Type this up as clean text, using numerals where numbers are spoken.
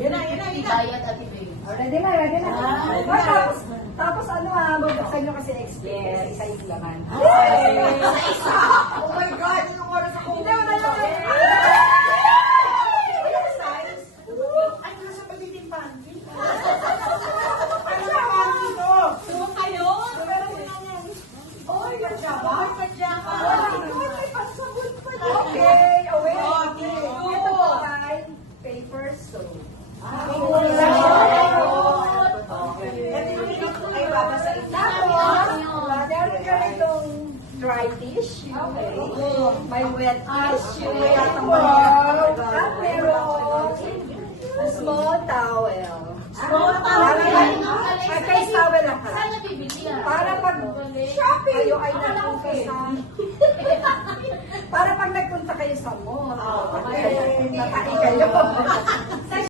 Yan na. Bayad at ibig. Ready na. Tapos ano bubuksan nyo kasi explain kasi isa yung laman. Oh my God! Yung oras ako. Hindi, wala lang. Ay, nasa pagiging panty. Suot kayo? Oy, pajama. Okay, away. Okay. Ito po ay paper soap. Ay, babasahin na. Tapos, meron ka itong dry tissue. May wet tissue. At meron small towel. Small towel. At kay towel lang Saan ka. nabibili yan? Para pag kayo ay nagpunta sa... Para pag nagpunta kayo sa mall, hindi kayo.